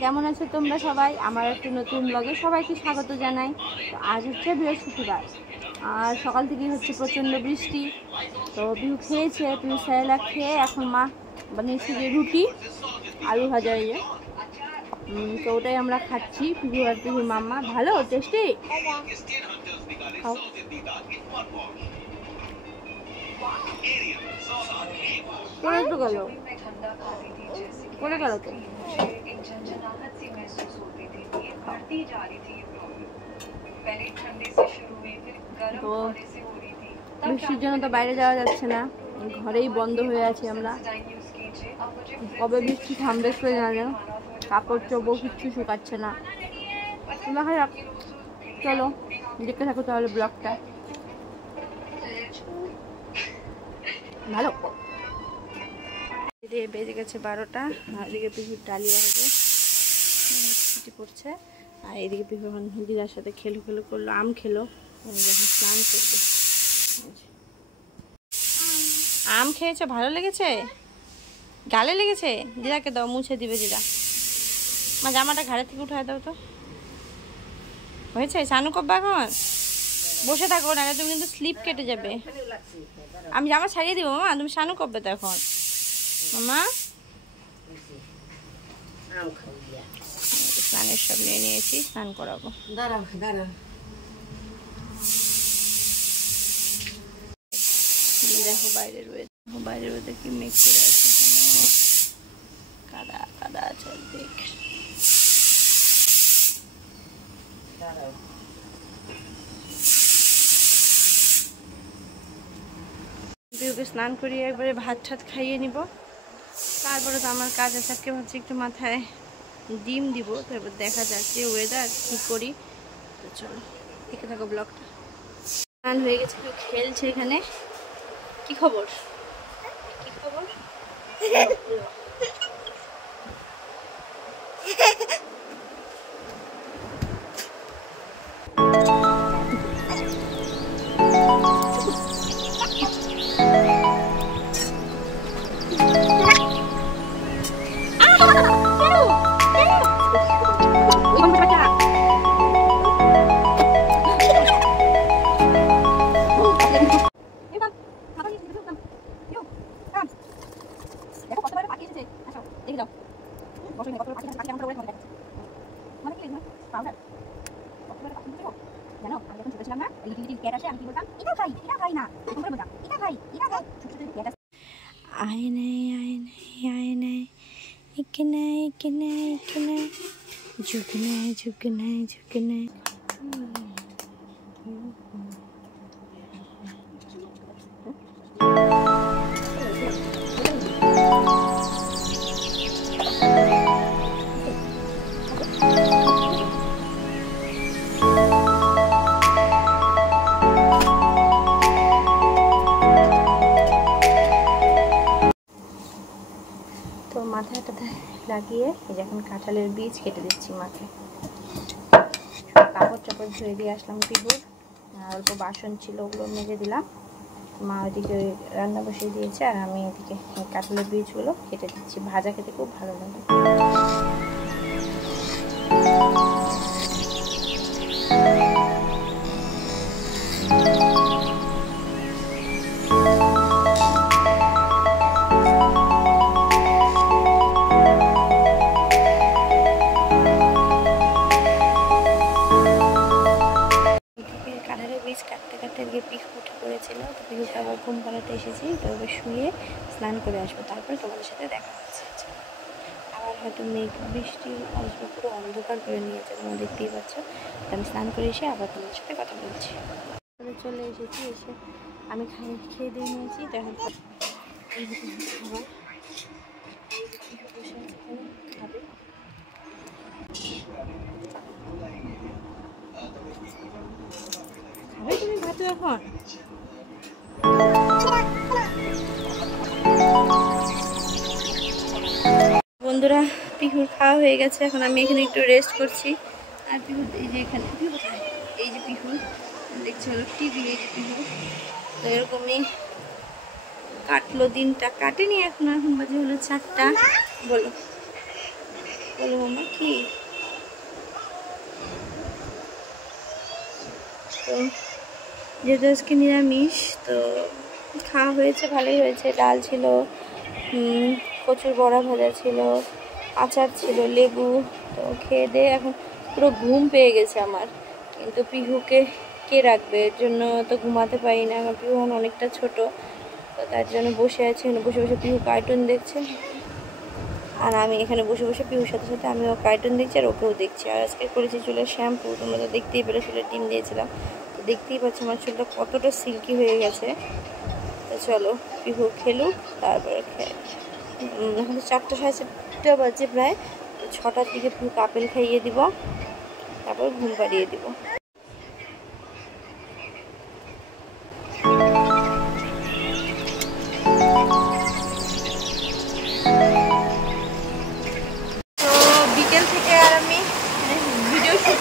কেমন আছো তোমরা সবাই? আমার একটি নতুন ব্লগে সবাইকে স্বাগত জানাই। তো আজ হচ্ছে বৃহস্পতিবার আর সকাল থেকেই হচ্ছে প্রচণ্ড বৃষ্টি। তো পিহু খেয়েছে, পিহু স্যারেলা খেয়ে এখন মা বানিয়েছে যে রুটি আলু ভাজা ইয়ে, তো ওটাই আমরা খাচ্ছি পিহু আর পিহুর মাম্মা। ভালো টেস্টি, খাও। পড়ে তো গেল, পড়ে গেল তো। তো বৃষ্টির জন্য তো বাইরে যাওয়া যাচ্ছে না, ঘরেই বন্ধ হয়ে আছি আমরা। কবে বৃষ্টি থামবে সে জানে, কাপড় চোপড় কিচ্ছু শুকাচ্ছে না। দেখা যাক, চলো দেখতে থাকো তাহলে ব্লগটা। ভালো বেজে গেছে 12টা, আর এদিকে পিহুর ডালিয়া হবে, ছুটি পড়ছে। আর এদিকে পিহু দিদার সাথে খেলো করলো, আম খেলো, যখন স্নান করছে। আম খেয়েছে, ভালো লেগেছে, গালে লেগেছে? দিদাকে দাও, মুছে দিবে দিদা। আমার জামাটা ঘাড়ে থেকে উঠায় দাও তো। হয়েছে? স্নান করবে এখন? বসে থাকো না, তুমি কিন্তু স্লিপ কেটে যাবে। আমি জামা ছাড়িয়ে দিব মামা, তুমি স্নান করবে তো এখন মামা। স্নানের সব নিয়ে নিয়েছি, স্নান করাবো। দেখো বাইরের ওয়েদার কি মেঘ করে আছে, কাদা কাদা চারদিক। পিহুকে স্নান করিয়ে একবারে ভাত ঠাত খাইয়ে নিব, তারপরে তো আমার কাজ আছে। আজকে ভাবছি একটু মাথায় ডিম দিব, তারপর দেখা যাচ্ছে ওয়েদার কি করি। তো চলো দেখে থাকো ব্লগটা। স্নান হয়ে গেছে, কেউ খেলছে এখানে। কি খবর? কি খবর? झुकना তো মাথায় লাগিয়ে এখন কাঁঠালের বীজ কেটে দিচ্ছি মাকে। কাপড় চাপড় ধুয়ে দিয়ে আসলাম পিহুর, অল্প বাসন ছিল ওগুলো মেজে দিলাম। মা ওইদিকে রান্না বসিয়ে দিয়েছে, আর আমি এদিকে কাঁঠালের বীজগুলো কেটে দিচ্ছি। ভাজা খেতে খুব ভালো লাগে। পিহু উঠে পড়েছিল, তো পিহুকে আবার ঘুম পাড়াতে এসেছি। তো ওকে শুয়ে স্নান করে আসবো, তারপরে তোমাদের সাথে দেখা হচ্ছে। আবার হয়তো মেঘ বৃষ্টি আসবে, পুরো অন্ধকার করে নিয়েছে, তোমরা দেখতেই পাচ্ছ। তো আমি স্নান করে এসে আবার তোমাদের সাথে কথা বলছি। চলে এসেছি, এসে আমি খেয়ে দিয়ে নিয়েছি। তো এখন খাবার বসে আছে, খাবে। খাবে তুমি ভাত এখন? বন্ধুরা, পিহুর খাওয়া হয়ে গেছে, এখন আমি এখানে একটু রেস্ট করছি। আর পিহু এই যে এখানে, পিহু কোথায়? এই যে পিহু দেখছি হলো টিভি, এই যে পিহু। তো এরকমই কাটলো দিনটা, কাটেনি এখন বাজে হলো 4টা। বলো বলো মামা কি? তো যেহেতু আজকে নিরামিষ তো খাওয়া হয়েছে, ভালোই হয়েছে। ডাল ছিল, কচুর বড়া ভাজা ছিল, আচার ছিল, লেবু। তো খেয়ে দিয়ে এখন পুরো ঘুম পেয়ে গেছে আমার। কিন্তু পিহুকে কে রাখবে, এর জন্য তো ঘুমাতে পারি না। আমার পিহু অনেকটা ছোট, তো তার জন্য বসে আছে, বসে বসে পিহু কার্টুন দেখছে। আর আমি এখানে বসে বসে পিহুর সাথে সাথে আমিও কার্টুন দেখছি আর ওকেও দেখছি। আর আজকে করেছি চুলের শ্যাম্পু, তোমরা তো দেখতেই পেলে, চুলের ডিম দিয়েছিলাম। তো দেখতেই পাচ্ছি আমার চুলটা কতটা সিল্কি হয়ে গেছে। তো চলো পিহু খেলুক, তারপরে এখন তো 4টা 4:30 বাজে প্রায়। তো 6টার দিকে পিহুকে আপেল খাইয়ে দিব, তারপর ঘুম পাড়িয়ে দিব। তো বিকেল থেকে আর আমি ভিডিও শুট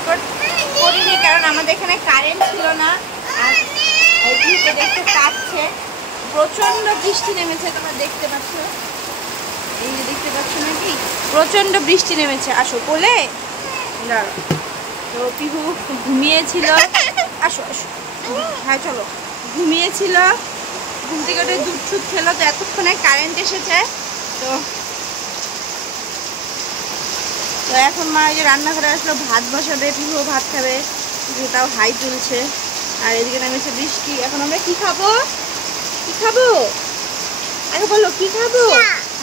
করিনি, কারণ আমাদের এখানে কারেন্ট ছিল না। আর পিহুকে দেখতে কাটছে, প্রচন্ড বৃষ্টি নেমেছে, তোমরা দেখতে পাচ্ছ, এই যে দেখতে পাচ্ছ নাকি, প্রচন্ড বৃষ্টি নেমেছে। আসো কোলে, দাঁড়াও। তো পিহু ঘুমিয়েছিল, আসো আসো, হ্যাঁ চলো, ঘুমিয়েছিল, ঘুম থেকে ওটা দুধ ছুট খেলো। তো এতক্ষণে কারেন্ট এসেছে। তো তো এখন মা এই যে রান্নাঘরে আসলো, ভাত বসাবে, পিহু ভাত খাবে, তাও হাই তুলছে। আর এদিকে নেমেছে বৃষ্টি। এখন আমরা কি খাবো, কি খাবো আগে বলো, কি খাবো?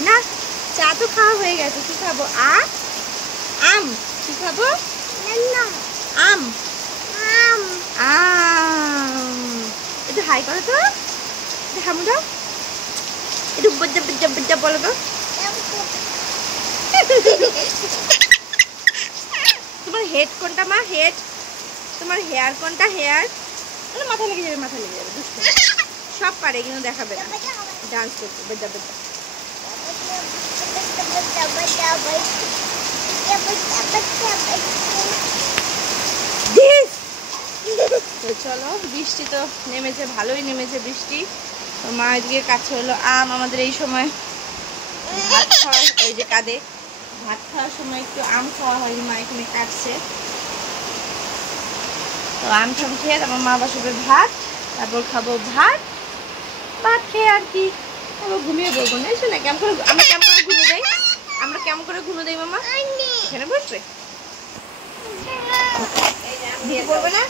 না, চা তো খাওয়া হয়ে গেছে, কি খাবো? আম। কি খাবো? আম। আম। একটু হাই করো তো, হামু দাও, একটু বজ্জা বজ্জা বজ্জা বলো তো। তোমার হেড কোনটা মা? হেড। তোমার হেয়ার কোনটা? হেয়ার। মাথা লেগে যাবে, মাথা লেগে যাবে, দুষ্ট সব পারে কিন্তু দেখাবে না, ডান্স করতে বজ্জা বজ্জা। তো চলো, বৃষ্টি তো নেমেছে, ভালোই নেমেছে বৃষ্টি। তো মা এদিকে কাছে হলো আম। আমাদের এই সময় ভাত খাওয়া, এই যে কাঁদে, ভাত খাওয়ার সময় একটু আম খাওয়া হয়, মা এখানে কাটছে। তো আম ঠাম খেয়ে তারপর মা বসাবে ভাত, তারপর খাবো ভাত। ভাত খেয়ে আর কি তারপর ঘুমিয়ে পড়বো না। এসো না, কেমন করে আমরা কেমন করে ঘুমো দেই, আমরা কেমন করে ঘুমো দেই মামা? এখানে বসবে, পড়বে না?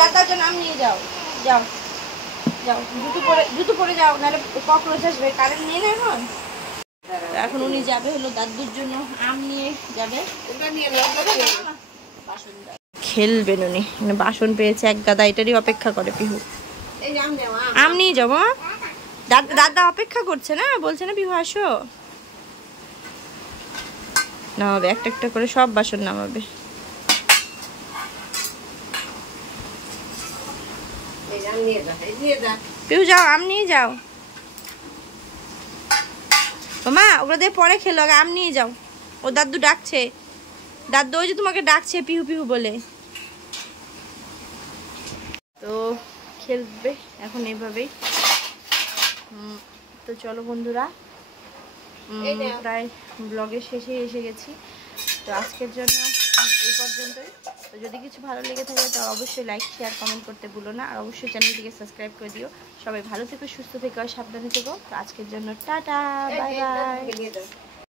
দাদার জন্য আম নিয়ে যাও, যাও যাও, জুতো পরে যাও, নাহলে ককরোচ আসবে। কারেন্ট নেই না এখন। এখন উনি যাবে হলো দাদুর জন্য আম নিয়ে যাবে, খেলবেন উনি। বাসন পেয়েছে এক গাদা, এটারই অপেক্ষা করে পিহু। আম নিয়ে যাবো, দাদা অপেক্ষা করছে না, বলছে না পিহু আসো। নামাবে একটা একটা করে, সব বাসন নামাবে। পিহু যাও, আম নিয়ে যাও। মা ওগুলো দিয়ে পরে খেলো, আগে আম নিয়ে যাও। ও দাদু ডাকছে, দাদু ওই যে তোমাকে ডাকছে পিহু পিহু বলে। তো খেলবে এখন এভাবেই। তো চলো বন্ধুরা, প্রায় ব্লগের শেষে এসে গেছি। তো আজকের জন্য এই পর্যন্তই। তো যদি কিছু ভালো লেগে থাকে তো অবশ্যই লাইক শেয়ার কমেন্ট করতে ভুলো না। আর অবশ্যই চ্যানেলটিকে সাবস্ক্রাইব করে দিও। সবাই ভালো থেকো, সুস্থ থেকো আর সাবধানে থেকো। তো আজকের জন্য টাটা, বাই বাই।